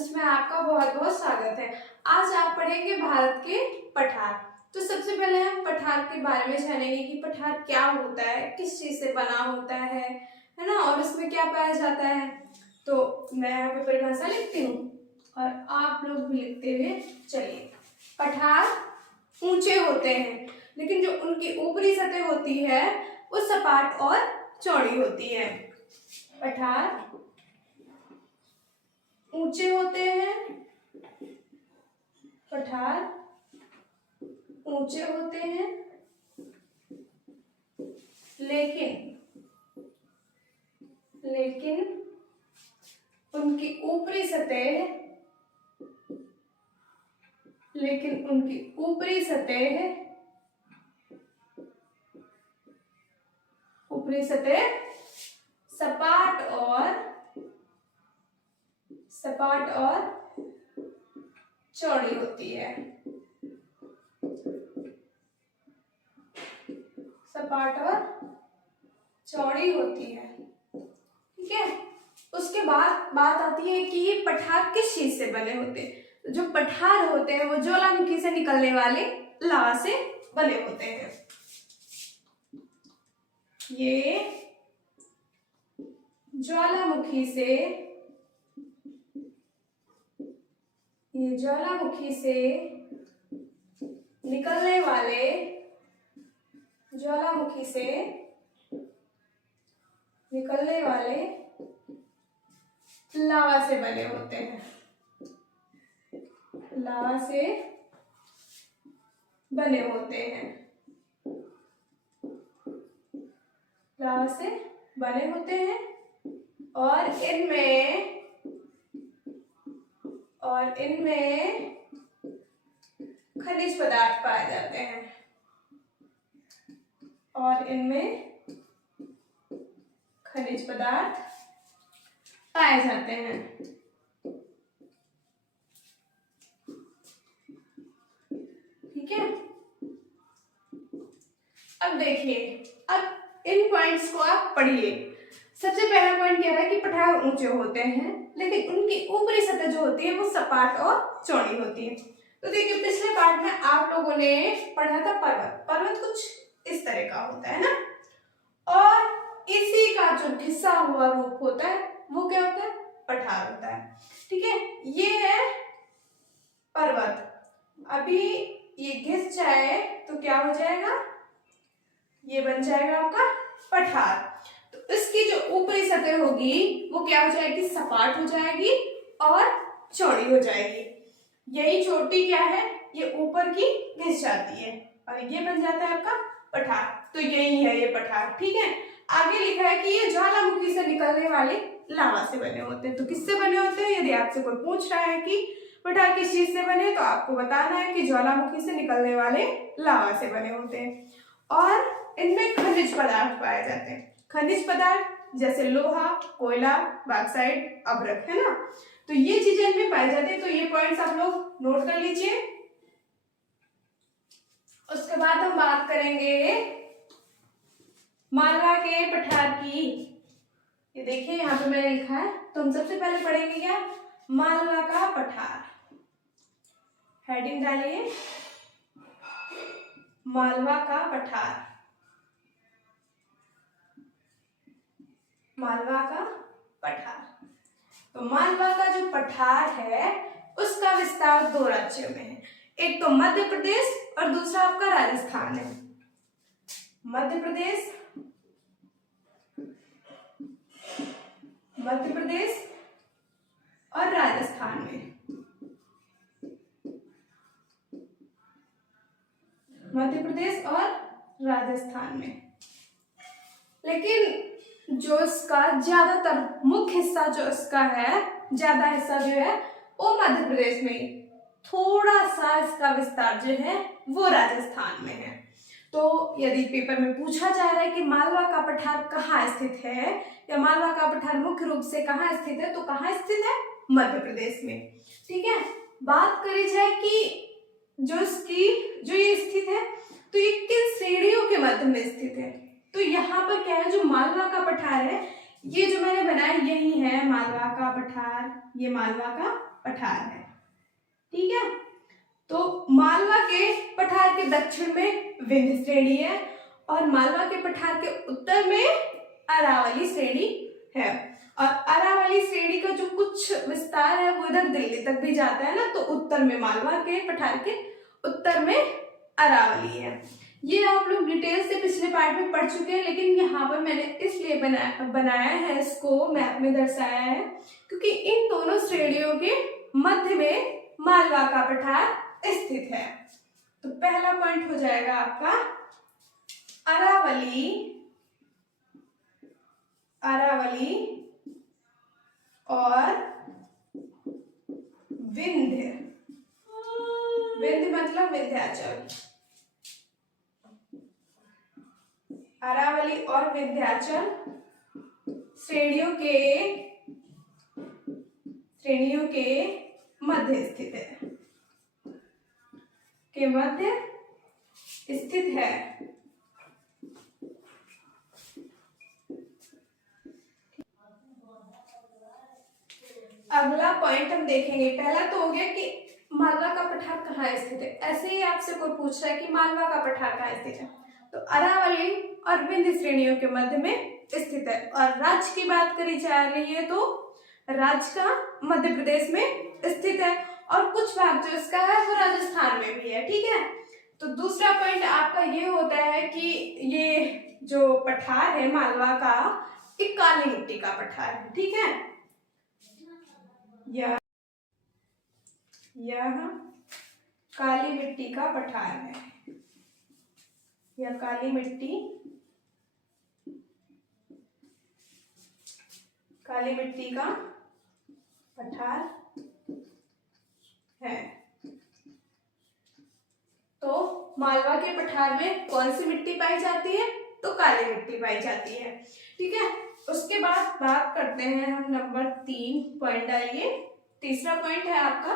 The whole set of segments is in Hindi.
क्लासेस में आपका बहुत बहुत स्वागत है। आज आप पढ़ेंगे भारत के पठार। तो सबसे पहले हम पठार के बारे में जानेंगे कि पठार क्या होता है, किस चीज से बना होता है ना, और उसमें क्या पाया जाता है। तो मैं यहाँ पे परिभाषा लिखती हूँ और आप लोग भी लिखते हुए चलिए। पठार ऊंचे होते हैं, लेकिन जो उनकी ऊपरी सतह होती है वो सपाट और चौड़ी होती है। पठार ऊंचे होते हैं, पठार ऊंचे होते हैं, लेकिन उनकी ऊपरी सतह सपाट और चौड़ी होती है। सपाट और चौड़ी होती है, ठीक है। उसके बाद बात आती है कि ये पठार किस चीज से बने होते हैं। जो पठार होते हैं वो ज्वालामुखी से निकलने वाले लावा से बने होते हैं। ये ज्वालामुखी से निकलने वाले लावा से बने होते हैं। लावा से बने होते हैं, लावा से बने होते हैं और इनमें खनिज पदार्थ पाए जाते हैं। ठीक है। अब देखिए, अब इन पॉइंट्स को आप पढ़िए। सबसे पहला पॉइंट कह रहा है कि पठार ऊंचे होते हैं, लेकिन उनकी ऊपरी सतह जो होती है वो सपाट और चौड़ी होती है। तो देखिए, पिछले पार्ट में आप लोगों ने पढ़ा था पर्वत कुछ इस तरह का होता है ना, और इसी का जो घिसा हुआ रूप होता है वो क्या होता है, पठार होता है। ठीक है, ये है पर्वत। अभी ये घिस जाए तो क्या हो जाएगा, ये बन जाएगा आपका पठार। तो इसकी जो ऊपरी सतह होगी वो क्या हो जाएगी, सपाट हो जाएगी और चौड़ी हो जाएगी। यही चोटी क्या है, ये ऊपर की घिस जाती है और ये बन जाता है आपका पठार। तो यही है ये पठार। ठीक है, आगे लिखा है कि ये ज्वालामुखी से निकलने वाले लावा से बने होते हैं। तो किससे बने होते हैं, यदि आपसे कोई पूछ रहा है कि पठार किस चीज से बने, तो आपको बताना है कि ज्वालामुखी से निकलने वाले लावा से बने होते हैं। और इनमें खनिज पदार्थ पाए जाते हैं। खनिज पदार्थ जैसे लोहा, कोयला, बॉक्साइट, अभ्रक, है ना। तो ये चीजें इनमें पाई जाती है। तो ये पॉइंट्स आप लोग नोट कर लीजिए। उसके बाद हम बात करेंगे मालवा के पठार की। ये देखिए यहाँ पे मैंने लिखा है, तो हम सबसे पहले पढ़ेंगे क्या, मालवा का पठार। हेडिंग डालिए, मालवा का पठार। मालवा का पठार। तो मालवा का जो पठार है उसका विस्तार दो राज्यों में है। एक तो मध्य प्रदेश और दूसरा आपका राजस्थान है। मध्य प्रदेश और राजस्थान में। मध्य प्रदेश और राजस्थान में। लेकिन जो इसका ज्यादातर मुख्य हिस्सा जो इसका है, ज्यादा हिस्सा जो है वो मध्य प्रदेश में, थोड़ा सा इसका विस्तार जो है वो राजस्थान में है। तो यदि पेपर में पूछा जा रहा है कि मालवा का पठार कहाँ स्थित है या मालवा का पठार मुख्य रूप से कहाँ स्थित है, तो कहाँ स्थित है, मध्य प्रदेश में। ठीक है, बात करी जाए कि जो ये स्थित है, तो ये किन श्रेणियों के मध्य में स्थित है। तो यहाँ पर क्या है, जो मालवा का पठार है, ये जो मैंने बनाया यही है मालवा का पठार। ये मालवा का पठार है। ठीक है, तो मालवा के पठार के दक्षिण में विंध्य श्रेणी है और मालवा के पठार के उत्तर में अरावली श्रेणी है। और अरावली श्रेणी का जो कुछ विस्तार है वो इधर दिल्ली तक भी जाता है ना, तो उत्तर में मालवा के पठार के उत्तर में अरावली है। ये आप लोग डिटेल से पिछले पार्ट में पढ़ चुके हैं, लेकिन यहाँ पर मैंने इसलिए बनाया है, इसको मैप में दर्शाया है क्योंकि इन दोनों श्रेणियों के मध्य में मालवा का पठार स्थित है। तो पहला पॉइंट हो जाएगा आपका अरावली और विंध्य मतलब विंध्याचल। अरावली और विंध्याचल श्रेणियों के मध्य स्थित है, अगला पॉइंट हम देखेंगे। पहला तो हो गया कि मालवा का पठार कहाँ स्थित है। ऐसे ही आपसे कोई पूछ रहा है कि मालवा का पठार कहाँ स्थित है, तो अरावली और विंध्य श्रेणियों के मध्य में स्थित है। और राज्य की बात करी जा रही है तो राज्य का मध्य प्रदेश में स्थित है और कुछ भाग जो इसका है वो राजस्थान में भी है। ठीक है, तो दूसरा पॉइंट आपका ये होता है कि ये जो पठार है मालवा का, एक काली मिट्टी का पठार है। ठीक है, यह काली मिट्टी का पठार है। यह काली मिट्टी का पठार है। तो मालवा के पठार में कौन सी मिट्टी पाई जाती है, तो काली मिट्टी पाई जाती है। ठीक है, उसके बाद बात करते हैं हम नंबर 3 पॉइंट डालिए। तीसरा पॉइंट है आपका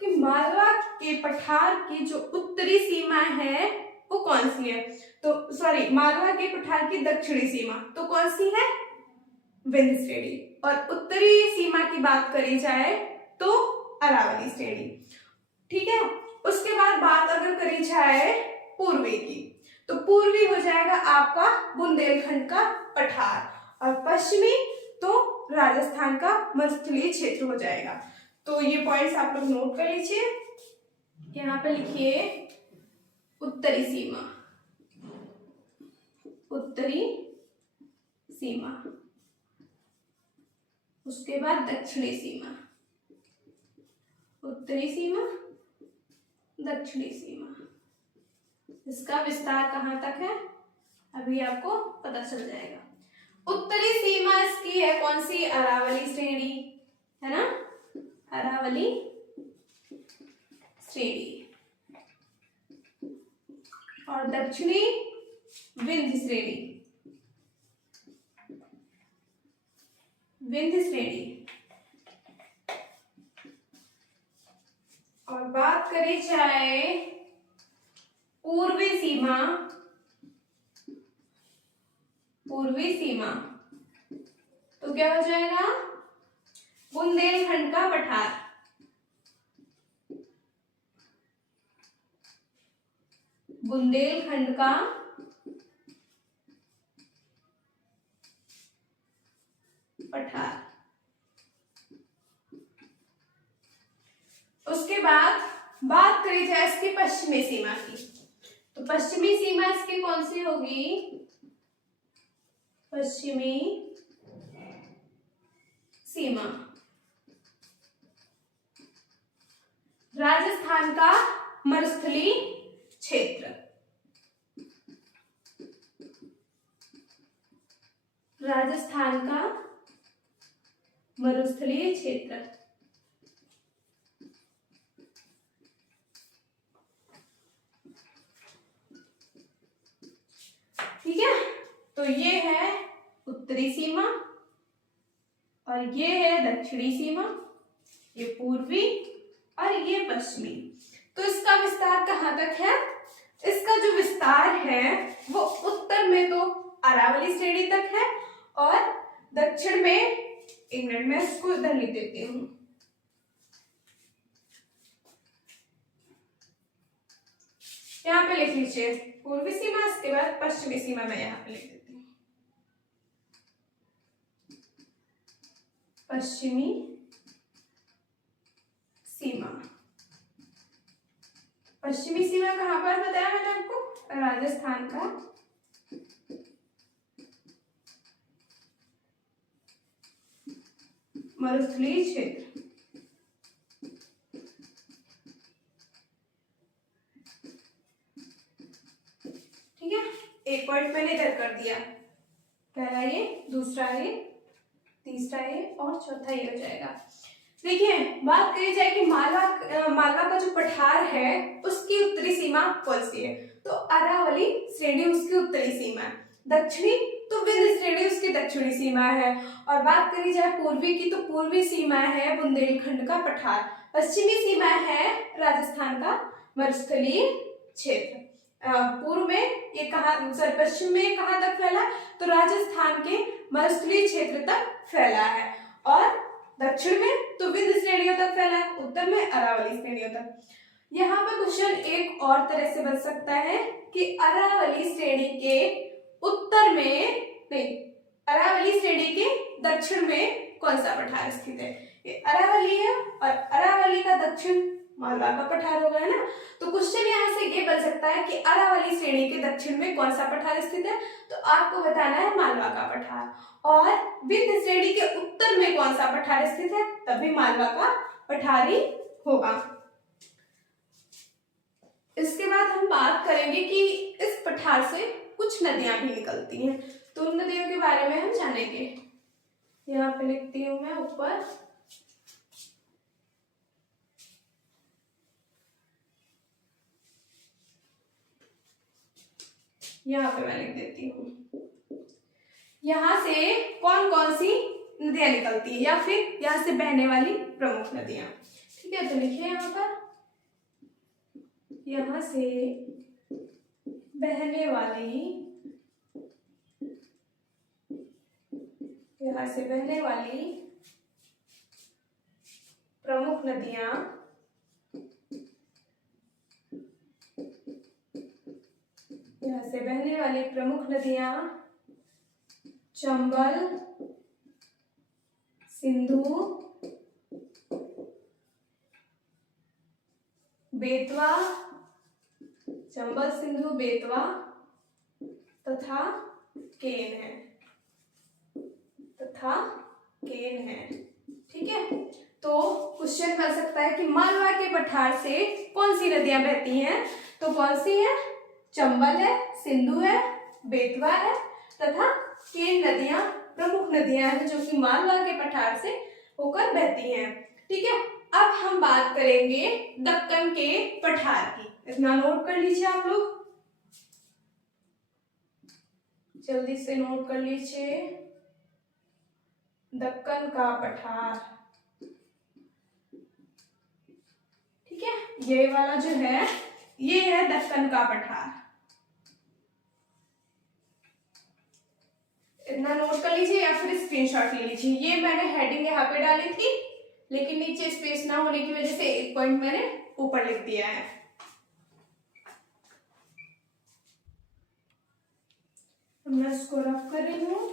कि मालवा के पठार की जो उत्तरी सीमा है वो कौन सी है, तो सॉरी मालवा के पठार की दक्षिणी सीमा तो कौन सी है, विंध्य श्रेणी। और उत्तरी सीमा की बात करी जाए तो अरावली श्रेणी। ठीक है, उसके बाद बात अगर करी जाए पूर्वी की, तो पूर्वी हो जाएगा आपका बुंदेलखंड का पठार और पश्चिमी तो राजस्थान का मरुस्थलीय क्षेत्र हो जाएगा। तो ये पॉइंट्स आप लोग नोट कर लीजिए। यहाँ पे लिखिए उत्तरी सीमा, उसके बाद दक्षिणी सीमा, उत्तरी सीमा, दक्षिणी सीमा। इसका विस्तार कहाँ तक है अभी आपको पता चल जाएगा। उत्तरी सीमा इसकी है कौन सी, अरावली श्रेणी है ना, अरावली श्रेणी। और दक्षिणी विंध्य श्रेणी, और बात करी जाए पूर्वी सीमा तो क्या हो जाएगा, बुंदेलखंड का पठार। बुंदेलखंड का पठार। उसके बाद बात करी जाए इसकी पश्चिमी सीमा की, तो पश्चिमी सीमा इसकी कौन सी होगी, पश्चिमी सीमा राजस्थान का मरुस्थलीय क्षेत्र, राजस्थान का मरुस्थलीय क्षेत्र। ठीक है, तो ये है उत्तरी सीमा और ये है दक्षिणी सीमा, ये पूर्वी और ये पश्चिमी। तो इसका विस्तार कहाँ तक है, इसका जो विस्तार है वो उत्तर में तो अरावली श्रेणी तक है और दक्षिण में, एक मिनट में इसको इधर लिख देती हूँ, यहाँ पे लिख लीजिए पूर्वी सीमा, इसके बाद पश्चिमी सीमा मैं यहाँ पे लिख देती हूँ। पश्चिमी सीमा, पश्चिमी सीमा कहाँ पर बताया मैंने आपको? राजस्थान का मरुस्थलीय क्षेत्र। ठीक है, एक पॉइंट मैंने इधर कर दिया, पहला ये, दूसरा ये, तीसरा ये और चौथा ये हो जाएगा। देखिए बात करी जाए कि मालवा का जो पठार है उसकी उत्तरी सीमा कौन सी है? तो अरावली श्रेणी उसकी उत्तरी सीमा है, दक्षिणी तो विंध्य श्रेणी उसकी दक्षिणी सीमा है, और बात करी जाए पूर्वी की तो पूर्वी सीमा है बुंदेलखंड का पठार, पश्चिमी सीमा है राजस्थान का मरुस्थलीय क्षेत्र। पूर्व में ये कहाँ, सॉरी पश्चिम में कहाँ तक फैला? तो राजस्थान के मरुस्थलीय क्षेत्र तक फैला है, और दक्षिण में तो विंध्य श्रेणियों तक फैला है, उत्तर में अरावली श्रेणियों तक। यहाँ पे क्वेश्चन एक और तरह से बन सकता है कि अरावली श्रेणी के उत्तर में नहीं, अरावली श्रेणी के दक्षिण में कौन सा पठार स्थित है? ये अरावली है और अरावली का दक्षिण मालवा का पठार होगा, है ना। तो क्वेश्चन यहाँ से ये बन सकता है कि अरावली श्रेणी के दक्षिण में कौन सा पठार स्थित है? तो आपको बताना है मालवा का पठार, और विंध्य श्रेणी के उत्तर में कौन सा पठार स्थित है? तभी मालवा का पठार ही होगा। इसके बाद हम बात करेंगे कि इस पठार से कुछ नदियां भी निकलती हैं, तो उन नदियों के बारे में हम जानेंगे। यहाँ पे लिखती हूँ मैं ऊपर, यहाँ पे मैं लिख देती हूँ, यहाँ से कौन कौन सी नदियां निकलती है या फिर यहाँ से बहने वाली प्रमुख नदियां। ठीक है, तो लिखिए यहाँ पर, यहाँ से बहने वाली, यहाँ से बहने वाली प्रमुख नदियां यहाँ से बहने वाली प्रमुख नदियां चंबल, सिंधु, बेतवा, चंबल, सिंधु, बेतवा तथा केन है, तथा केन है। ठीक है, तो क्वेश्चन बन सकता है कि मालवा के पठार से कौन सी नदियां बहती हैं? तो कौन सी है? चंबल है, सिंधु है, बेतवा है तथा केन नदियां प्रमुख नदियां हैं जो कि मालवा के पठार से होकर बहती हैं। ठीक है, अब हम बात करेंगे दक्कन के पठार की। इतना नोट कर लीजिए आप लोग, जल्दी से नोट कर लीजिए, दक्कन का पठार। ठीक है, ये वाला जो है ये है दक्कन का पठार, इतना नोट कर लीजिए या फिर स्क्रीनशॉट ले लीजिए। ये मैंने हेडिंग यहाँ पे डाली थी, लेकिन नीचे स्पेस ना होने की वजह से एक पॉइंट मैंने ऊपर लिख दिया है। मैं इसको रफ कर रही हूँ।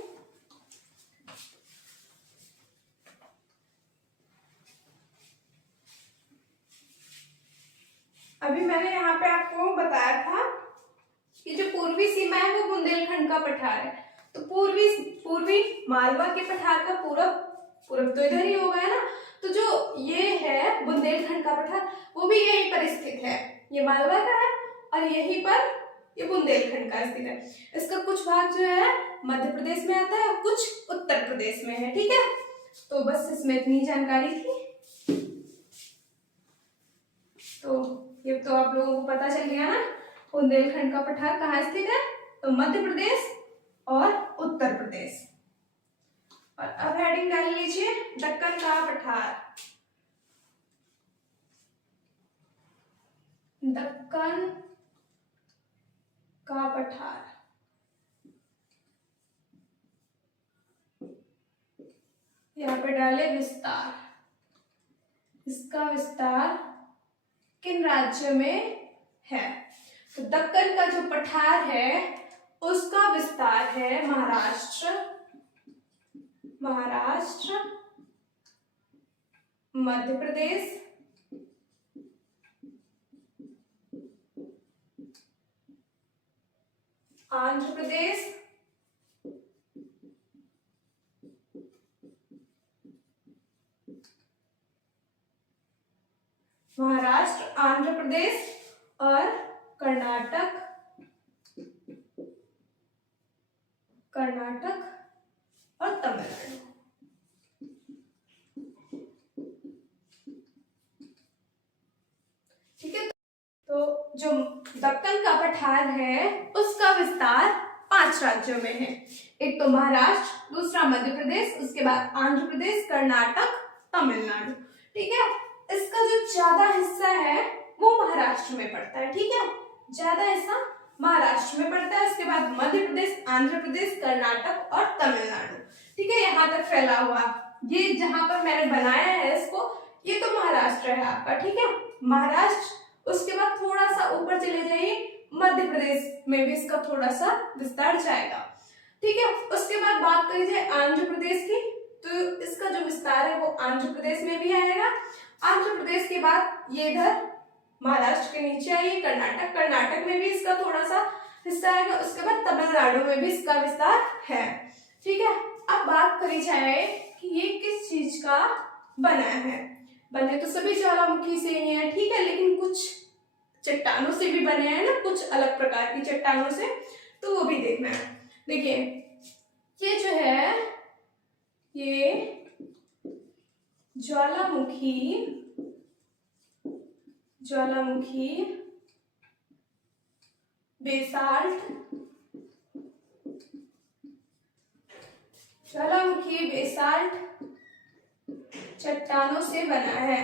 अभी मैंने यहाँ पे आपको बताया था कि जो पूर्वी सीमा है वो बुंदेलखंड का पठार है, तो पूर्वी मालवा के पठार का पूरब तो इधर ही होगा, है ना। तो जो ये है बुंदेलखंड का पठार वो भी यहीं पर स्थित है, ये मालवा का है और यहीं पर ये बुंदेलखंड का स्थित है। इसका कुछ भाग जो है मध्य प्रदेश में आता है, कुछ उत्तर प्रदेश में है। ठीक है, तो बस इसमें इतनी जानकारी थी, तो ये तो आप लोगों को पता चल गया ना बुंदेलखंड का पठार कहाँ स्थित है? तो मध्य प्रदेश और उत्तर प्रदेश। और अब हेडिंग डाल लीजिए दक्कन का पठार, दक्कन का पठार। यहाँ पे डाले विस्तार, इसका विस्तार किन राज्यों में है? तो दक्कन का जो पठार है उसका विस्तार है महाराष्ट्र, मध्य प्रदेश, आंध्र प्रदेश, महाराष्ट्र, आंध्र प्रदेश और कर्नाटक और तमिलनाडु। ठीक है, तो जो दक्कन का पठार है उसका विस्तार 5 राज्यों में है। एक तो महाराष्ट्र, दूसरा मध्य प्रदेश, उसके बाद आंध्र प्रदेश, कर्नाटक, तमिलनाडु। ठीक है, इसका जो ज्यादा हिस्सा है वो महाराष्ट्र में पड़ता है। ठीक है, ज्यादा हिस्सा महाराष्ट्र में पड़ता है, उसके बाद मध्य प्रदेश, आंध्र प्रदेश, कर्नाटक और तमिलनाडु। ठीक है, यहाँ तक फैला हुआ। ये जहां पर मैंने बनाया है इसको, ये तो महाराष्ट्र है आपका। ठीक है, महाराष्ट्र, उसके बाद थोड़ा सा ऊपर चले जाइए, मध्य प्रदेश में भी इसका थोड़ा सा विस्तार जाएगा। ठीक है, उसके बाद बात करी जाए आंध्र प्रदेश की, तो इसका जो विस्तार है वो आंध्र प्रदेश में भी आएगा। आंध्र प्रदेश के बाद ये इधर महाराष्ट्र के नीचे आइए कर्नाटक में भी इसका थोड़ा सा हिस्सा आएगा। उसके बाद तमिलनाडु में भी इसका विस्तार है। ठीक है, अब बात करी जाए कि ये किस चीज का बना है। बने तो सभी ज्वालामुखी से ही है। ठीक है, लेकिन कुछ चट्टानों से भी बने हैं ना, कुछ अलग प्रकार की चट्टानों से, तो वो भी देखना है। देखिए, ये जो है ये ज्वालामुखी बेसाल्ट चट्टानों से बना है।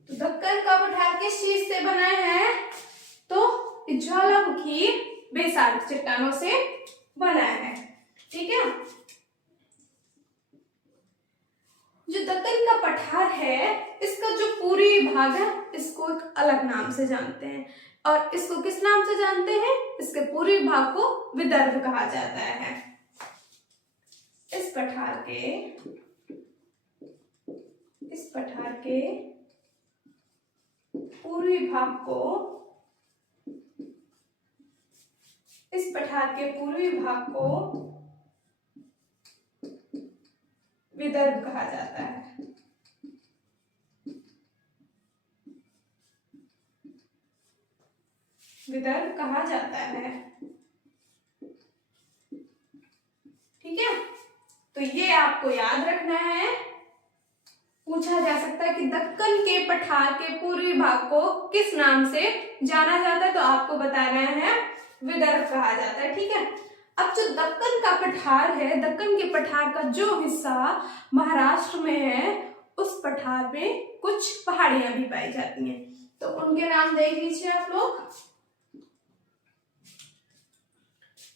तो दक्कन का पठार किस चीज से बना है? तो ज्वालामुखी बेसाल्ट चट्टानों से बना है। ठीक है, जो दक्कन का पठार है इसका जो पूरी भाग है इसको एक अलग नाम से जानते हैं। और इसको किस नाम से जानते हैं? इसके पूरे भाग को विदर्भ कहा जाता है। इस पठार के पूर्वी भाग को विदर्भ कहा जाता है। विदर्भ कहा जाता है। ठीक है, तो ये आपको याद रखना है। पूछा जा सकता है कि दक्कन के पठार के पूर्वी भाग को किस नाम से जाना जाता है, तो आपको बताना है विदर्भ कहा जाता है। ठीक है, अब जो दक्कन का पठार है, दक्कन के पठार का जो हिस्सा महाराष्ट्र में है, उस पठार में कुछ पहाड़ियां भी पाई जाती हैं। तो उनके नाम देख लीजिए आप लोग।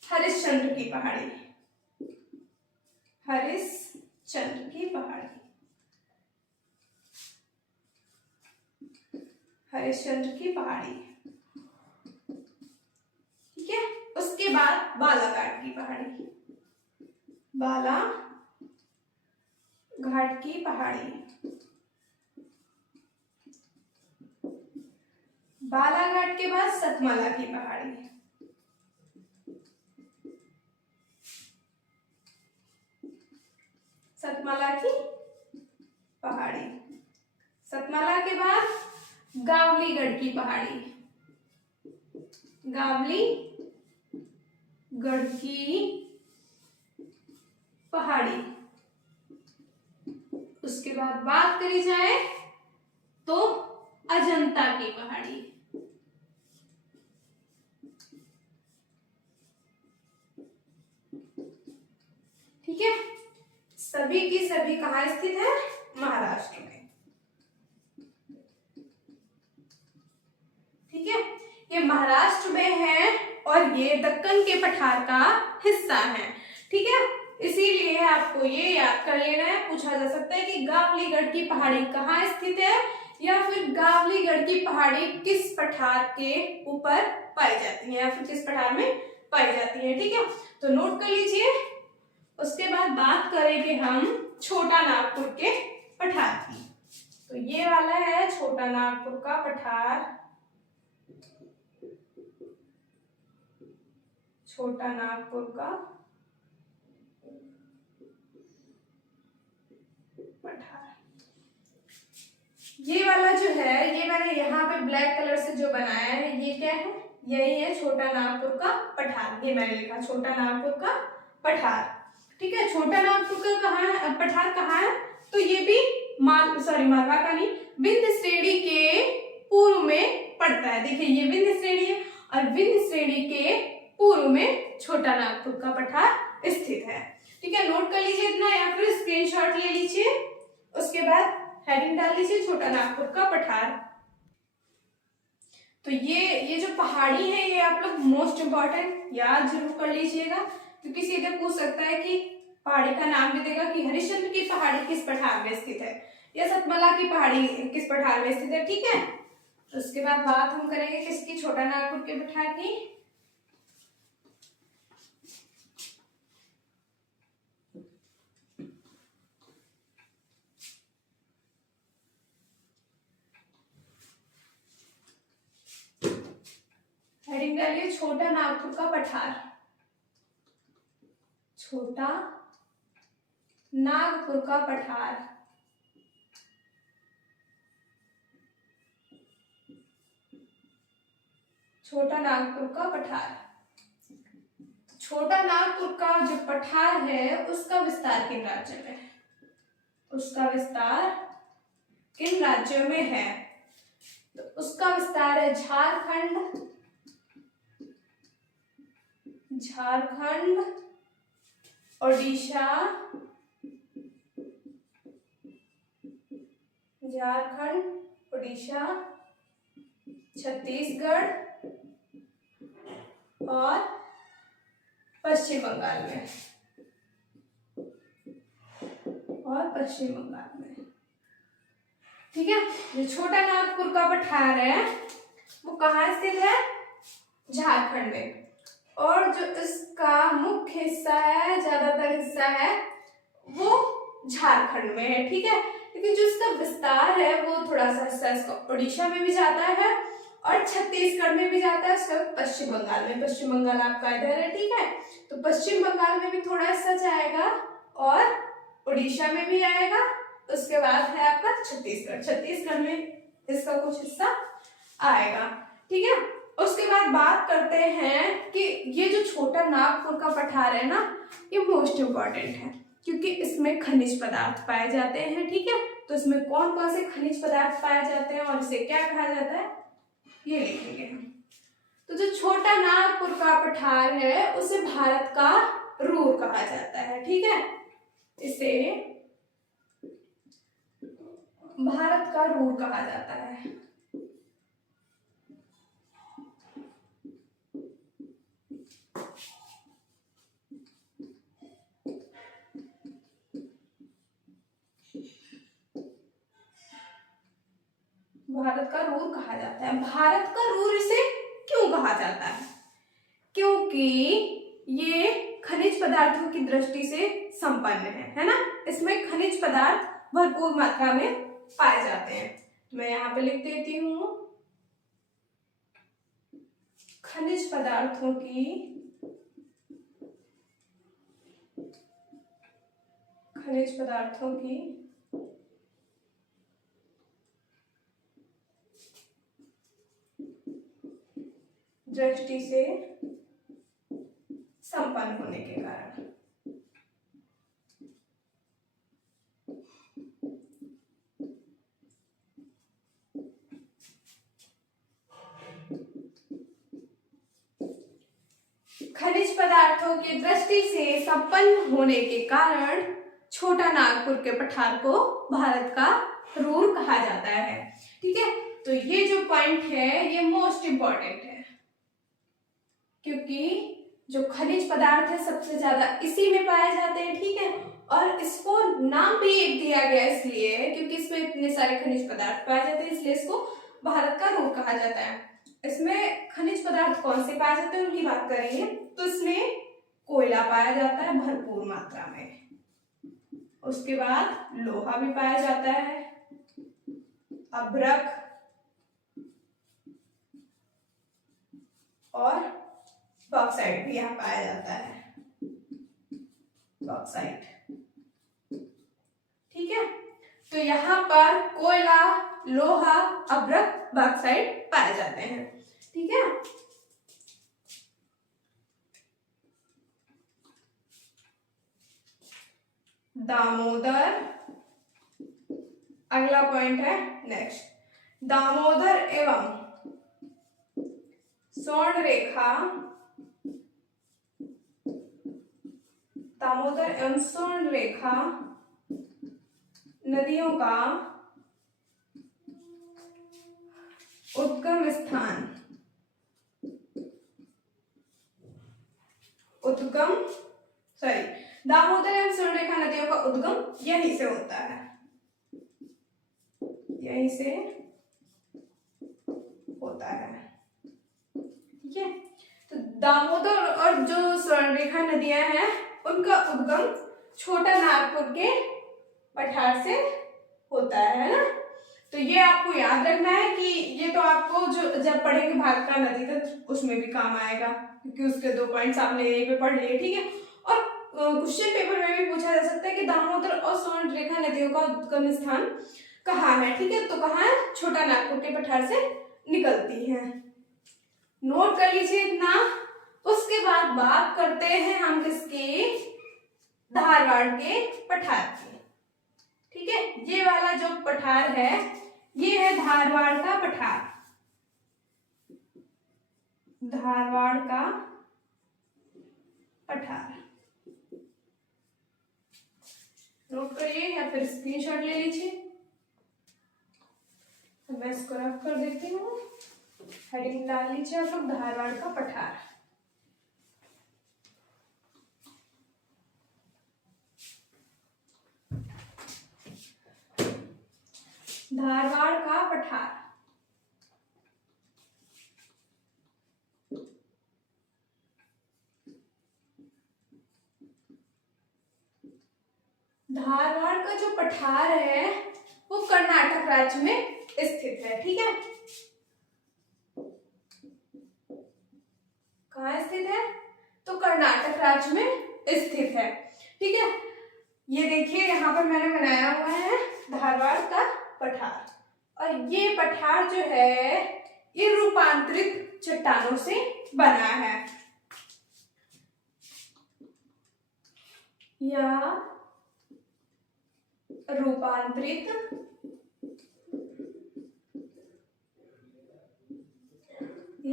हरिश्चंद्र की पहाड़ी, हरिश्चंद्र की पहाड़ी, हरिश्चंद्र की पहाड़ी। ठीक है, उसके बाद बालाघाट की पहाड़ी, बालाघाट की पहाड़ी, बालाघाट के बाद सतमाला की पहाड़ी, सतमाला की पहाड़ी, सतमाला के बाद गावलीगढ़ की पहाड़ी, गावलीगढ़ की पहाड़ी। उसके बाद बात करी जाए तो अजंता की पहाड़ी, ठीक है। सभी की सभी कहाँ स्थित है? महाराष्ट्र में। ठीक है, ये महाराष्ट्र में है और ये दक्कन के पठार का हिस्सा है। ठीक है, इसीलिए आपको ये याद कर लेना है, पूछा जा सकता है कि गावलीगढ़ की पहाड़ी कहाँ स्थित है, या फिर गावलीगढ़ की पहाड़ी किस पठार के ऊपर पाई जाती है, या फिर किस पठार में पाई जाती है। ठीक है, तो नोट कर लीजिए। उसके बाद बात करेंगे हम छोटा नागपुर के पठार की। तो ये वाला है छोटा नागपुर का पठार, छोटा नागपुर का पठार। ये वाला जो है, ये मैंने यहाँ पे ब्लैक कलर से जो बनाया है, ये क्या है, यही है छोटा नागपुर का पठार। ये मैंने लिखा छोटा नागपुर का पठार। ठीक है, छोटा नागपुर का कहाँ है, पठार कहाँ है, तो ये भी मालवा का नहीं, विंध्य श्रेणी के पूर्व में पड़ता है। देखिए ये विंध्य श्रेणी है और विंध्य श्रेणी के पूर्व में छोटा नागपुर का पठार स्थित है। ठीक है, नोट कर लीजिए इतना, या फिर स्क्रीनशॉट ले लीजिए। उसके बाद हेडिंग डाल लीजिए छोटा नागपुर का पठार। तो ये जो पहाड़ी है, ये आप लोग मोस्ट इंपॉर्टेंट याद जरूर कर लीजिएगा, क्योंकि सीधे पूछ सकता है कि पहाड़ी का नाम भी देगा कि हरिश्चंद्र की पहाड़ी किस पठार में स्थित है, या सतमला की पहाड़ी किस पठार में स्थित है। ठीक है, तो उसके बाद बात हम करेंगे किसकी, छोटा नागपुर के पठार की। हेडिंग डालिए छोटा नागपुर का पठार, छोटा नागपुर का पठार। छोटा नागपुर का पठार, छोटा नागपुर का जो पठार है उसका विस्तार किन राज्यों में है, उसका विस्तार किन राज्यों में है, तो उसका विस्तार है झारखंड, उड़ीसा, झारखंड, उड़ीसा, छत्तीसगढ़ और पश्चिम बंगाल में, ठीक है। जो छोटा नागपुर का पठार है वो कहाँ स्थित है, झारखंड में, और जो इसका मुख्य हिस्सा है, ज्यादातर हिस्सा है वो झारखंड में है। ठीक है, लेकिन जो इसका विस्तार है वो थोड़ा सा हिस्सा इसका उड़ीसा में भी जाता है और छत्तीसगढ़ में भी जाता है, उसका पश्चिम बंगाल में, पश्चिम बंगाल आपका इधर है। ठीक है, तो पश्चिम बंगाल में भी थोड़ा हिस्सा जाएगा और उड़ीसा में भी आएगा। उसके बाद है आपका छत्तीसगढ़, छत्तीसगढ़ में इसका कुछ हिस्सा आएगा। ठीक है, उसके बाद बात करते हैं कि ये जो छोटा नागपुर का पठार है ना, ये मोस्ट इम्पॉर्टेंट है क्योंकि इसमें खनिज पदार्थ पाए जाते हैं। ठीक है, तो इसमें कौन कौन से खनिज पदार्थ पाए जाते हैं और इसे क्या कहा जाता है ये लिखेंगे हम। तो जो छोटा नागपुर का पठार है उसे भारत का रूर कहा जाता है। ठीक है, इसे भारत का रूर कहा जाता है। भारत का रूर कहा जाता है। भारत का रूर इसे क्यों कहा जाता है, क्योंकि ये खनिज पदार्थों की दृष्टि से संपन्न है ना, इसमें खनिज पदार्थ भरपूर मात्रा में पाए जाते हैं। तो मैं यहाँ पे लिख देती हूँ, खनिज पदार्थों की दृष्टि से संपन्न होने के कारण। खनिज पदार्थों की दृष्टि से संपन्न होने के कारण छोटा नागपुर के पठार को भारत का रूर कहा जाता है। ठीक है, तो ये जो पॉइंट है ये मोस्ट इंपॉर्टेंट है, क्योंकि जो खनिज पदार्थ है सबसे ज्यादा इसी में पाए जाते हैं, ठीक है। और इसको नाम भी एक दिया गया इसलिए क्योंकि इसमें इतने सारे खनिज पदार्थ पाए जाते हैं, इसलिए इसको भारत का रूप कहा जाता है। इसमें खनिज पदार्थ कौन से पाए जाते हैं उनकी बात करेंगे तो इसमें कोयला पाया जाता है भरपूर मात्रा में, उसके बाद लोहा भी पाया जाता है, अभ्रक और बॉक्साइट भी यहाँ पाया जाता है, बॉक्साइट, ठीक है। तो यहाँ पर कोयला, लोहा, अभ्रक, बॉक्साइट पाए जाते हैं, ठीक है। दामोदर, अगला पॉइंट है नेक्स्ट, दामोदर एवं स्वर्णरेखा, दामोदर एवं स्वर्णरेखा नदियों का उद्गम स्थान, दामोदर एवं स्वर्णरेखा नदियों का उद्गम यहीं से होता है, यहीं से होता है, ठीक है। तो दामोदर और जो स्वर्णरेखा नदियां हैं उनका उद्गम छोटा नागपुर के पठार से होता है ना। तो ये आपको याद रखना है कि ये तो आपको जो जब पढ़ेंगे भारत का नदी तक उसमें भी काम आएगा क्योंकि उसके 2 पॉइंट्स आपने यहीं पे पढ़ लिए, ठीक है। और क्वेश्चन पेपर में भी पूछा जा सकता है कि दामोदर और स्वर्णरेखा नदियों का उद्गम स्थान कहाँ है, ठीक है। तो कहाँ है, छोटा नागपुर के पठार से निकलती है, नोट कर लीजिए इतना। उसके बाद बात करते हैं हम किसकी, धारवाड़ के पठार की, ठीक है। ये वाला जो पठार है ये है धारवाड़ का पठार, धारवाड़ का पठार, नोट करिए या फिर स्क्रीनशॉट ले लीजिए। मैं इसको रफ कर देती हूँ, हेडिंग डाल लीजिए आप लोग, धारवाड़ का पठार। धारवाड़ का पठार, धारवाड़ का जो पठार है वो कर्नाटक राज्य में स्थित है, ठीक है। कहाँ स्थित है, तो कर्नाटक राज्य में स्थित है, ठीक है। ये देखिए यहाँ पर मैंने बनाया हुआ है धारवाड़ का पठार, और ये पठार जो है ये रूपांतरित चट्टानों से बना है, या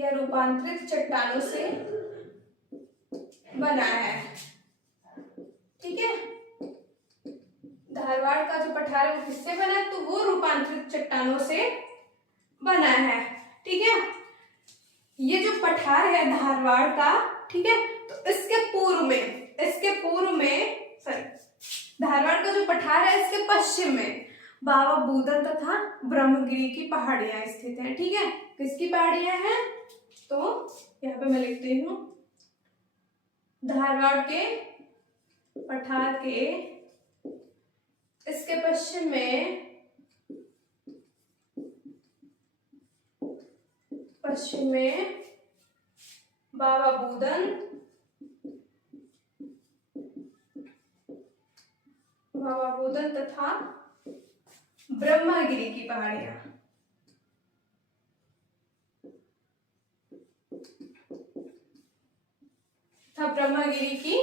रूपांतरित चट्टानों से बना है, ठीक है। धारवाड़ का जो पठार है वो किससे बना है, तो वो रूपांतरित चट्टानों से बना है, ठीक है। ये जो पठार है धारवाड़ का, ठीक है, तो इसके पूर्व में धारवाड़ का जो पठार है इसके पश्चिम में बाबा बूदन तथा ब्रह्मगिरी की पहाड़ियां स्थित हैं, ठीक है। किसकी पहाड़ियां हैं, तो यहाँ पे मैं लिखती हूँ, धारवाड़ के पठार के इसके पश्चिम में बाबा बूदन तथा ब्रह्मगिरी की पहाड़ियां, ब्रह्मगिरी की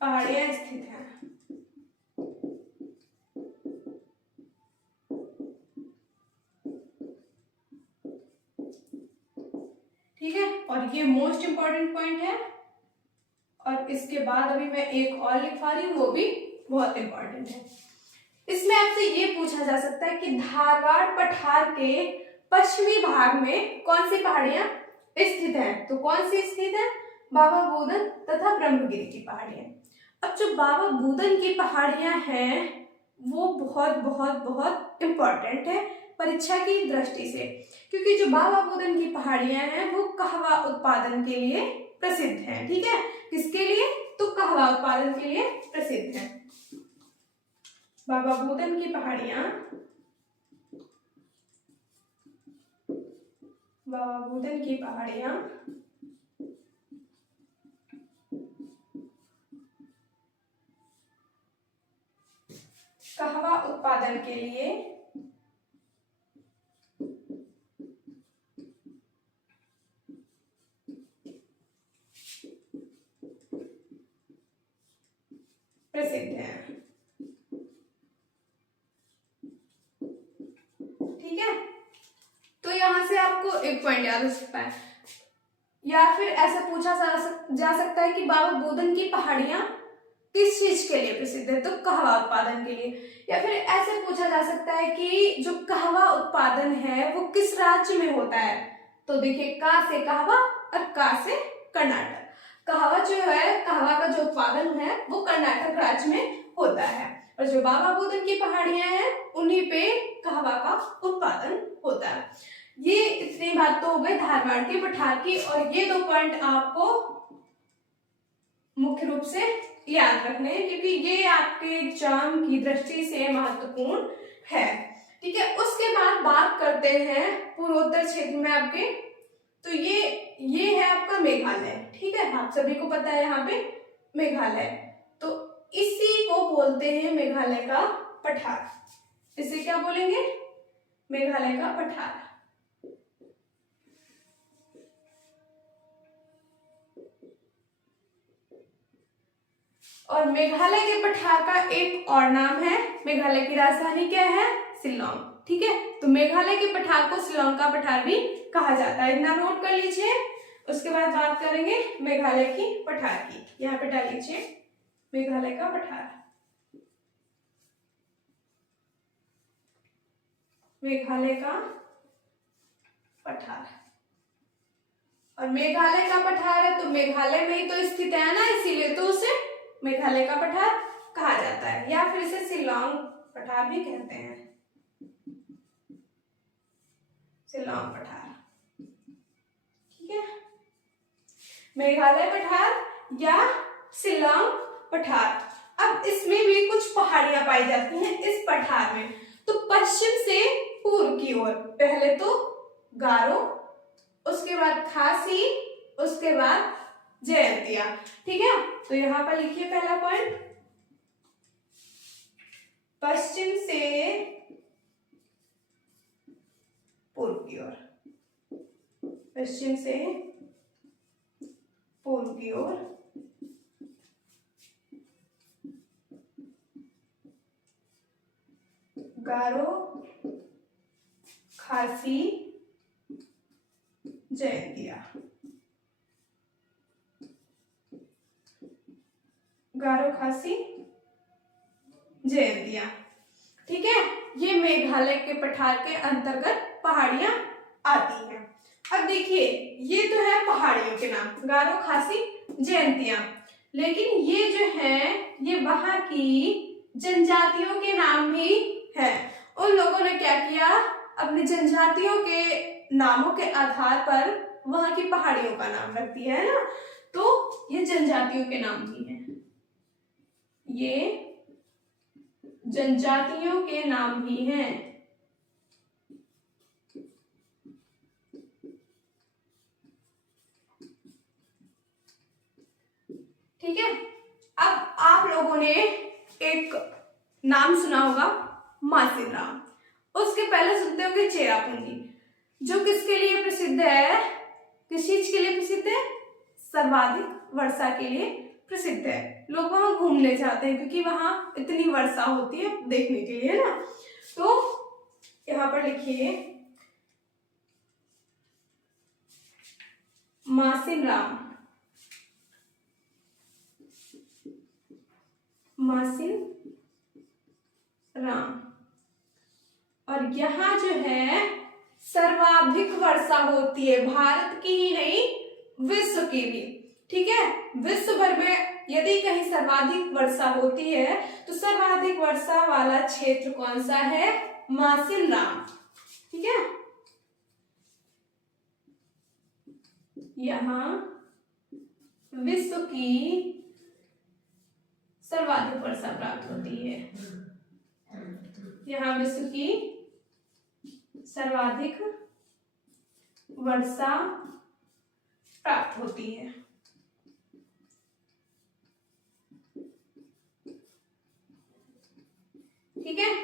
पहाड़ियां स्थित हैं, ठीक है। और ये मोस्ट इंपॉर्टेंट पॉइंट है, और इसके बाद अभी मैं एक और लिखवा रही हूँ वो भी बहुत इंपॉर्टेंट है। इसमें आपसे ये पूछा जा सकता है कि धारवाड़ पठार के पश्चिमी भाग में कौन सी पहाड़ियां स्थित है। तो कौन सी स्थित है? बाबा बूदन तथा ब्रह्मगिरी की पहाड़ियां। अब जो बाबा बूदन की पहाड़ियां हैं वो बहुत बहुत बहुत इंपॉर्टेंट है परीक्षा की दृष्टि से, क्योंकि जो बाबा बूदन की पहाड़ियां हैं वो कहवा उत्पादन के लिए प्रसिद्ध हैं। ठीक है, किसके लिए? तो कहवा उत्पादन के लिए प्रसिद्ध है। बाबा बूदन की पहाड़ियां, बाबा बूदन की पहाड़ियां कहवा उत्पादन के लिए प्रसिद्ध है। ठीक है, तो यहां से आपको एक पॉइंट याद हो सकता है, या फिर ऐसा पूछा जा सकता है कि बाबा बूदन की पहाड़ियां किस चीज के लिए प्रसिद्ध है? तो कहवा उत्पादन के लिए। या फिर ऐसे पूछा जा सकता है कि जो कहवा उत्पादन है वो किस राज्य में होता है? तो देखिए, का से कहवा और का से कर्नाटक। कहवा जो है, कहवा का जो उत्पादन है वो कर्नाटक राज्य में होता है, और जो बाबा बूदन की पहाड़ियां हैं उन्हीं पे कहवा का उत्पादन होता है। ये इतनी बात तो हो गई धारवाड़ के पठार की, और ये 2 पॉइंट आपको मुख्य रूप से याद रखने हैं, क्योंकि ये आपके एग्जाम की दृष्टि से महत्वपूर्ण है। ठीक है, उसके बाद बात करते हैं पूर्वोत्तर क्षेत्र में आपके। तो ये है आपका मेघालय। ठीक है, आप सभी को पता है यहाँ पे मेघालय, तो इसी को बोलते हैं मेघालय का पठार। इसे क्या बोलेंगे? मेघालय का पठार। और मेघालय के पठार का एक और नाम है, मेघालय की राजधानी क्या है? शिलोंग। ठीक है, तो मेघालय के पठार को शिलोंग का पठार भी कहा जाता है, इतना नोट कर लीजिए। उसके बाद बात करेंगे मेघालय की पठार की। यहाँ पे डाल लीजिए मेघालय का पठार। मेघालय का पठार, और मेघालय का पठार है तो मेघालय में ही तो स्थित है ना, इसीलिए तो उसे मेघालय का पठार कहा जाता है, या फिर इसे शिलोंग पठार भी कहते हैं। शिलोंग पठार। ठीक है, मेघालय पठार या शिलोंग पठार। अब इसमें भी कुछ पहाड़ियां पाई जाती हैं इस पठार में। तो पश्चिम से पूर्व की ओर पहले तो गारो, उसके बाद खासी, उसके बाद जयंतिया। ठीक है, तो यहां पर लिखिए पहला पॉइंट, पश्चिम से पूर्व की ओर, पश्चिम से पूर्व की ओर गारो, खासी, जयंतिया। गारो, खासी, जयंतिया। ठीक है, ये मेघालय के पठार के अंतर्गत पहाड़ियां आती हैं। अब देखिए, ये तो है पहाड़ियों के नाम, गारो, खासी, जयंतिया, लेकिन ये जो है ये वहां की जनजातियों के नाम भी है। उन लोगों ने क्या किया, अपनी जनजातियों के नामों के आधार पर वहां की पहाड़ियों का नाम रख दिया है ना, तो ये जनजातियों के नाम भी हैं, ये जनजातियों के नाम भी हैं। ठीक है, अब आप लोगों ने एक नाम सुना होगा मासिन राम, उसके पहले सुनते होंगे चेरापूंजी, जो किसके लिए प्रसिद्ध है? किस चीज के लिए प्रसिद्ध है? सर्वाधिक वर्षा के लिए प्रसिद्ध है। लोग वहां घूमने जाते हैं क्योंकि वहां इतनी वर्षा होती है देखने के लिए ना। तो यहां पर लिखिए मासिन राम, मासिन राम। और यहां जो है सर्वाधिक वर्षा होती है, भारत की ही नहीं विश्व की भी। ठीक है, विश्व भर में यदि कहीं सर्वाधिक वर्षा होती है तो सर्वाधिक वर्षा वाला क्षेत्र कौन सा है? मासिनराम। ठीक है, यहाँ विश्व की सर्वाधिक वर्षा प्राप्त होती है, यहाँ विश्व की सर्वाधिक वर्षा प्राप्त होती है। ठीक है,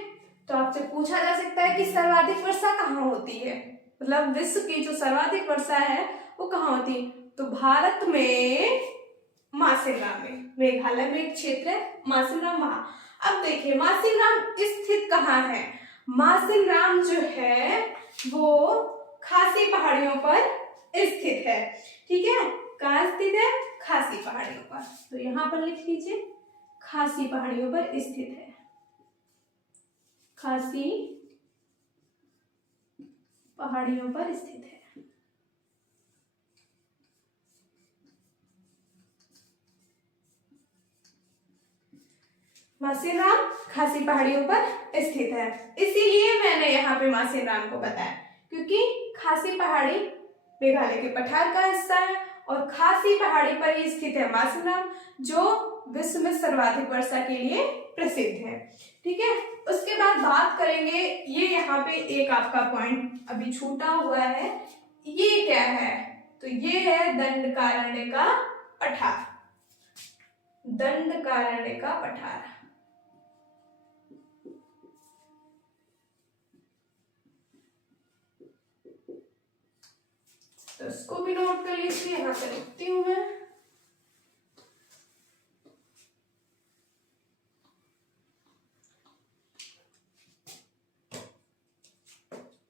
तो आपसे पूछा जा सकता है कि सर्वाधिक वर्षा कहाँ होती है, मतलब विश्व की जो सर्वाधिक वर्षा है वो कहाँ होती है? तो भारत में मासिनराम में, मेघालय में एक क्षेत्र है मासिनराम, वहां। अब देखिए मासिनराम स्थित कहाँ है? मासिनराम जो है वो खासी पहाड़ियों पर स्थित है। ठीक है, कहाँ स्थित है? खासी पहाड़ियों पर। तो यहाँ पर लिख लीजिए, खासी पहाड़ियों पर स्थित है, खासी पहाड़ियों पर स्थित है। मासिनराम खासी पहाड़ियों पर स्थित है, इसीलिए मैंने यहाँ पे मासिनराम को बताया, क्योंकि खासी पहाड़ी मेघालय के पठार का हिस्सा है और खासी पहाड़ी पर ही स्थित है मासिनराम, जो विश्व में सर्वाधिक वर्षा के लिए प्रसिद्ध है। ठीक है, उसके बाद बात करेंगे, ये यहाँ पे एक आपका पॉइंट अभी छूटा हुआ है, ये क्या है? तो ये है दंडकारण्य का पठार, दंडकारण्य का पठार। तो इसको भी नोट कर लीजिए, यहाँ पे लिखती हूं मैं।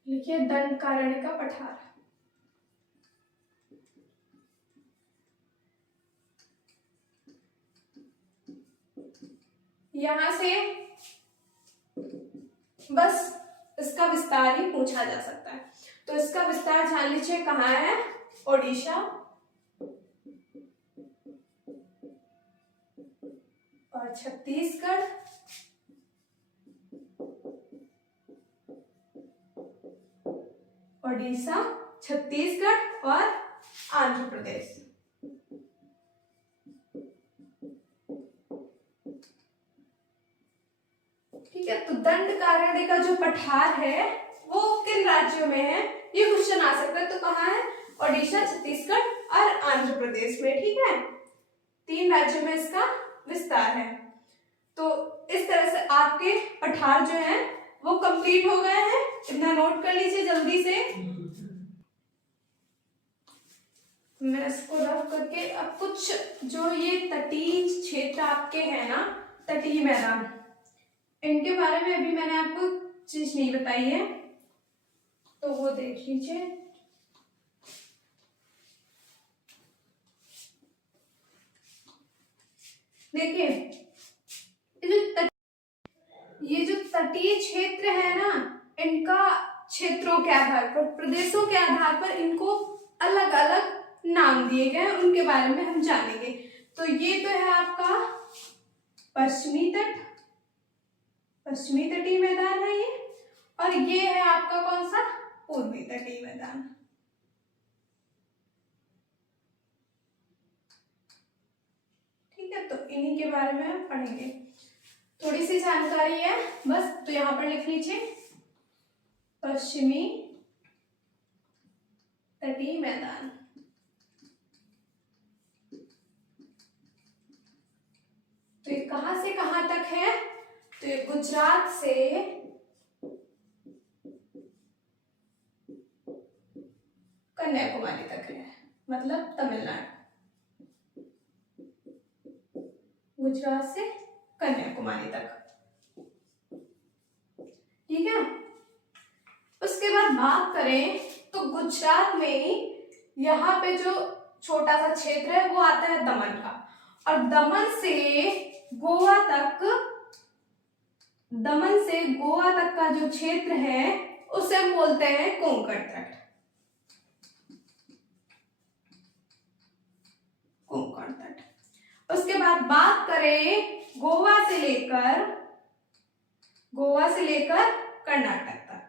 लिखिए दंडकारण्य का पठार। यहां से बस इसका विस्तार ही पूछा जा सकता है, तो इसका विस्तार जान लीजिए कहाँ है? ओडिशा और छत्तीसगढ़, ओडिशा, छत्तीसगढ़ और आंध्र प्रदेश। ठीक है, तो दंडकारण्य का जो पठार है वो किन राज्यों में है, ये क्वेश्चन आ सकता है। तो कहाँ है? ओडिशा, छत्तीसगढ़ और आंध्र प्रदेश में। ठीक है, 3 राज्यों में इसका विस्तार है। तो इस तरह से आपके पठार जो है वो कंप्लीट हो गए हैं, इतना नोट कर लीजिए जल्दी से। मैं इसको रफ करके अब कुछ जो ये तटीय क्षेत्र आपके हैं ना, तटीय मैदान, इनके बारे में अभी मैंने आपको चीज नहीं बताई है, तो वो देख लीजिए। देखिए ये जो तटीय क्षेत्र है ना, इनका क्षेत्रों के आधार पर, प्रदेशों के आधार पर इनको अलग अलग नाम दिए गए हैं, उनके बारे में हम जानेंगे। तो ये तो है आपका पश्चिमी तट, पश्चिमी तटीय मैदान है ये, और ये है आपका कौन सा? पूर्वी तटीय मैदान। ठीक है, तो इन्हीं के बारे में हम पढ़ेंगे, थोड़ी सी जानकारी है बस। तो यहाँ पर लिख लीजिए पश्चिमी तटीय मैदान। तो ये कहां से कहां तक है? तो ये गुजरात से कन्याकुमारी तक है, मतलब तमिलनाडु, गुजरात से कन्याकुमारी तक। ठीक है, उसके बाद बात करें तो गुजरात में ही यहाँ पे जो छोटा सा क्षेत्र है वो आता है दमन का, और दमन से गोवा तक का जो क्षेत्र है उसे हम बोलते हैं कोंकण तट। कोंकण तट। उसके बाद बात करें गोवा से लेकर कर्नाटक तक,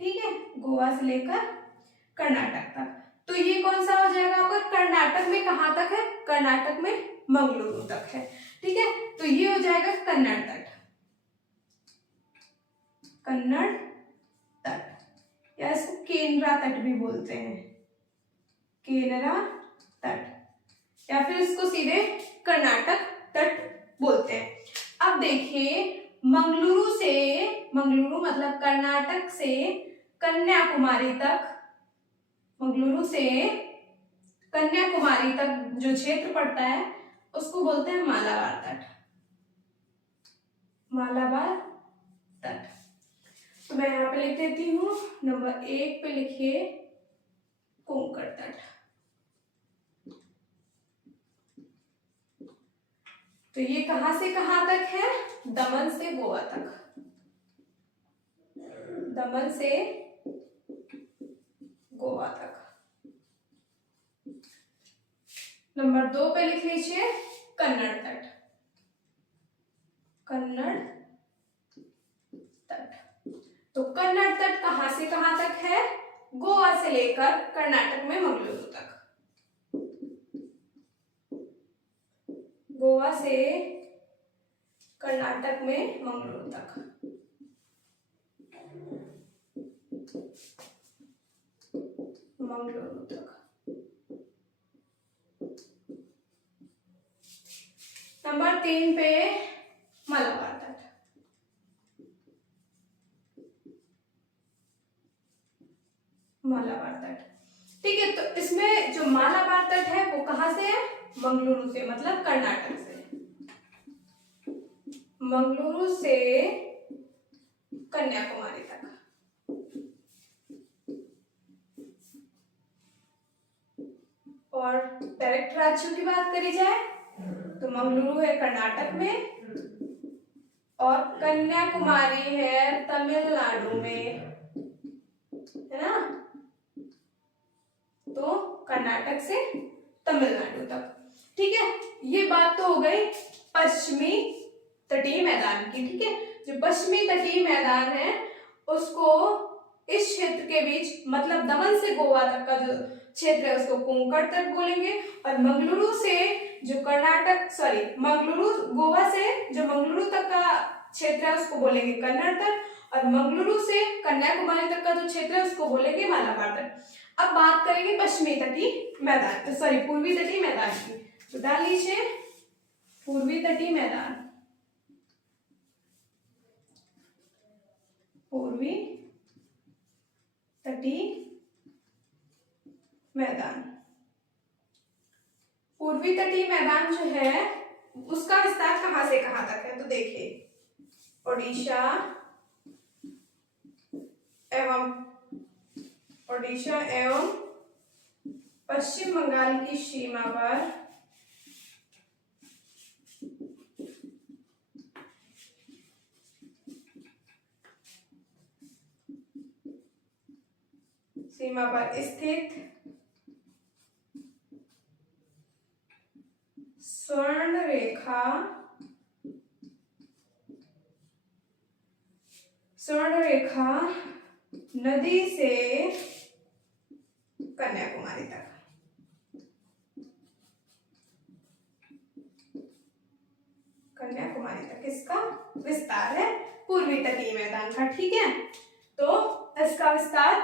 ठीक है, गोवा से लेकर कर्नाटक तक। तो ये कौन सा हो जाएगा आपका? कर्नाटक में कहां तक है? कर्नाटक में मंगलुरु तक है, ठीक है। तो ये हो जाएगा कन्नड़ तट, कन्नड़ तट, या इसको केनरा तट भी बोलते हैं, केनरा तट, या फिर इसको सीधे कर्नाटक तट बोलते हैं। अब देखिए मंगलुरु मतलब कर्नाटक से कन्याकुमारी तक, मंगलुरु से कन्याकुमारी तक जो क्षेत्र पड़ता है उसको बोलते हैं मालाबार तट, मालाबार तट। तो मैं यहाँ पे लिख देती हूँ, नंबर 1 पे लिखिए कोंकण तट। तो ये कहां से कहां तक है? दमन से गोवा तक, दमन से गोवा तक। नंबर 2 पे लिख लीजिए कन्नड़ तट, कन्नड़ तट। तो कन्नड़ तट कहां से कहां तक है? गोवा से लेकर कर्नाटक में मंगलुरु तक, गोवा से कर्नाटक में मंगलुरु तक। मंगलुरु तक। नंबर 3 पे मालाबार तट, मालाबार तट, ठीक है। तो इसमें जो मालाबार तट है वो कहां से है? मंगलुरु से, मतलब कर्नाटक से, मंगलुरु से कन्याकुमारी तक। और डायरेक्ट राज्यों की बात करी जाए तो मंगलुरु है कर्नाटक में और कन्याकुमारी है तमिलनाडु में, है ना। तो कर्नाटक से तमिलनाडु तक, ठीक है। ये बात तो हो गई पश्चिमी तटीय मैदान की, ठीक है। जो पश्चिमी तटीय मैदान है उसको इस क्षेत्र के बीच, मतलब दमन से गोवा तक का जो क्षेत्र है उसको कोंकण तट बोलेंगे, और मंगलुरु से जो गोवा से जो मंगलुरु तक का क्षेत्र है उसको बोलेंगे कन्नड़ तट, और मंगलुरु से कन्याकुमारी तक का जो क्षेत्र है उसको बोलेंगे मालाबार तट। अब बात करेंगे पश्चिमी तटीय मैदान, पूर्वी तटीय मैदान की। तो डाल लीजिए पूर्वी तटीय मैदान, पूर्वी तटीय मैदान। पूर्वी तटीय मैदान जो है उसका विस्तार कहां से कहां तक है? तो देखिए ओडिशा एवं पश्चिम बंगाल की सीमा पर स्थित स्वर्ण रेखा नदी से कन्याकुमारी तक, कन्याकुमारी तक इसका विस्तार है पूर्वी तटीय मैदान का, ठीक है। तो इसका विस्तार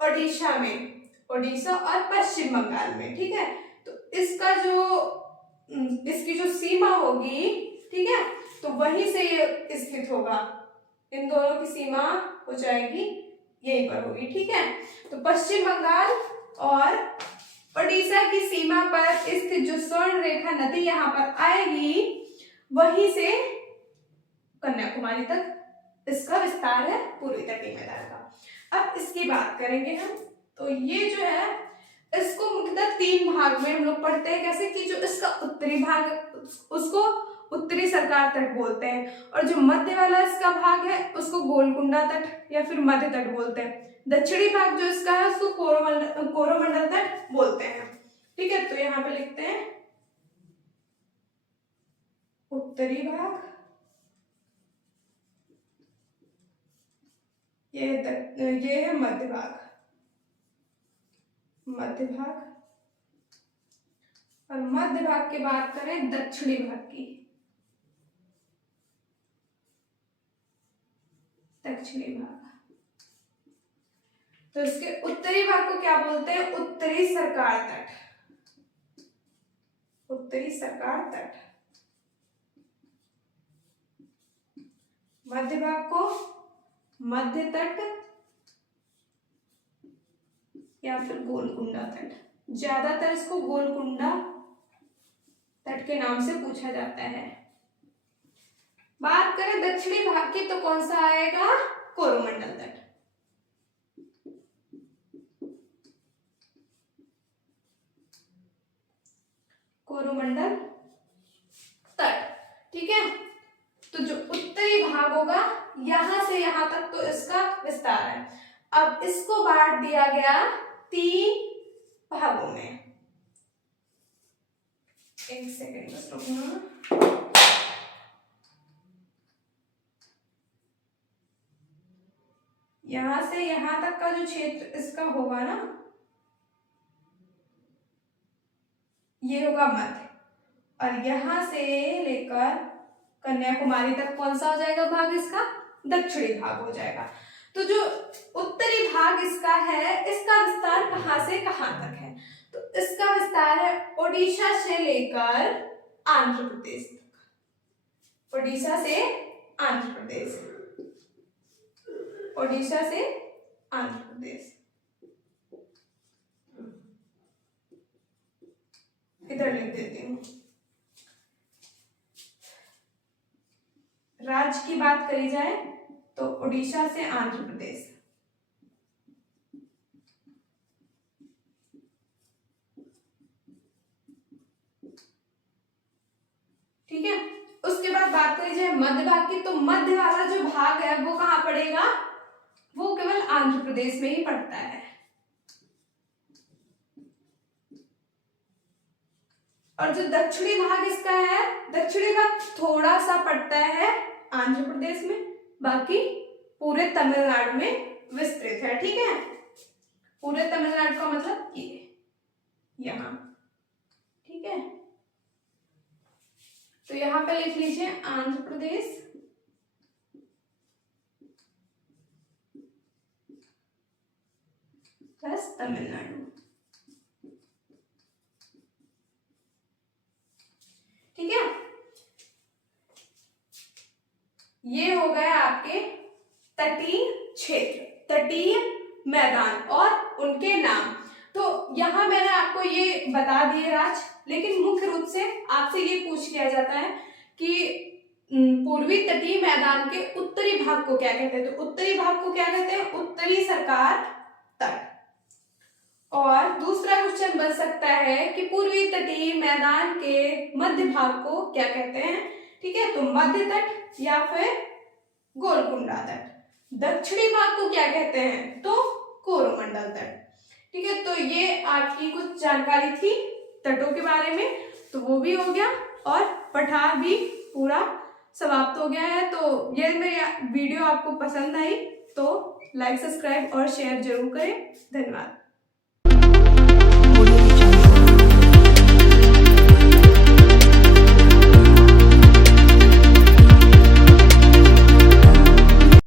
ओडिशा और पश्चिम बंगाल में, ठीक है। तो इसकी जो सीमा होगी, ठीक है, तो वहीं से ये स्थित होगा, इन दोनों की सीमा हो जाएगी यहीं पर होगी, ठीक है। तो पश्चिम बंगाल और ओडिशा की सीमा पर स्थित जो स्वर्ण रेखा नदी यहाँ पर आएगी वहीं से कन्याकुमारी तक इसका विस्तार है पूर्वी तटीय मैदान का। अब इसकी बात करेंगे हम, तो ये जो है इसको मुख्यतः 3 भाग में हम लोग पढ़ते हैं। कैसे कि जो इसका उत्तरी भाग उसको उत्तरी सरकार तट बोलते हैं, और जो मध्य वाला इसका भाग है उसको गोलकुंडा तट या फिर मध्य तट बोलते हैं। दक्षिणी भाग जो इसका है उसको कोरोमंडल तट बोलते हैं। ठीक है, तो यहाँ पे लिखते हैं उत्तरी भाग, ये है मध्य भाग, मध्य भाग, और मध्य भाग की बात करें दक्षिणी भाग की, दक्षिणी भाग। तो इसके उत्तरी भाग को क्या बोलते हैं? उत्तरी सरकार तट, उत्तरी सरकार तट। मध्य भाग को मध्य तट या फिर गोलकुंडा तट, ज्यादातर इसको गोलकुंडा तट के नाम से पूछा जाता है। बात करें दक्षिणी भाग की तो कौन सा आएगा? कोरोमंडल तट। कोरोमंडल तट, ठीक है। तो जो उत्तरी भाग होगा यहां से यहां तक तो इसका विस्तार है। अब इसको बांट दिया गया 3 भागों में। एक सेकेंड बस रुकना। यहां से यहां तक का जो क्षेत्र इसका होगा ना, ये होगा मध्य, और यहां से लेकर कन्याकुमारी तक कौन सा हो जाएगा भाग इसका? दक्षिणी भाग हो जाएगा। तो जो उत्तरी भाग इसका है, इसका विस्तार कहां से कहां तक है? तो इसका विस्तार है ओडिशा से लेकर आंध्र प्रदेश तक। ओडिशा से आंध्र प्रदेश, ओडिशा से आंध्र प्रदेश। इधर लिख देती हूँ। राज्य की बात करी जाए तो ओडिशा से आंध्र प्रदेश, ठीक है। उसके बाद बात करी जाए मध्य भाग की, तो मध्य वाला जो भाग है वो कहां पड़ेगा? वो केवल आंध्र प्रदेश में ही पड़ता है। और जो दक्षिणी भाग इसका है, दक्षिणी भाग थोड़ा सा पड़ता है आंध्र प्रदेश में, बाकी पूरे तमिलनाडु में विस्तृत है, ठीक है। पूरे तमिलनाडु का मतलब ये यहां, ठीक है। तो यहां पे लिख लीजिए आंध्र प्रदेश प्लस तमिलनाडु, ठीक है। ये हो गए आपके तटीय क्षेत्र, तटीय मैदान और उनके नाम। तो यहां मैंने आपको ये बता दिए राज, लेकिन मुख्य रूप से आपसे ये पूछ लिया जाता है कि पूर्वी तटीय मैदान के उत्तरी भाग को क्या कहते हैं? तो उत्तरी भाग को क्या कहते हैं? उत्तरी सरकार तट। और दूसरा क्वेश्चन बन सकता है कि पूर्वी तटीय मैदान के मध्य भाग को क्या कहते हैं? ठीक है, तो मध्य तट या फिर गोलकुंडा तट। दक्षिणी भाग को क्या कहते हैं? तो कोरोमंडल तट, ठीक है। तो ये आपकी कुछ जानकारी थी तटों के बारे में, तो वो भी हो गया और पठार भी पूरा समाप्त हो गया है। तो ये मेरी वीडियो आपको पसंद आई तो लाइक, सब्सक्राइब और शेयर जरूर करें। धन्यवाद।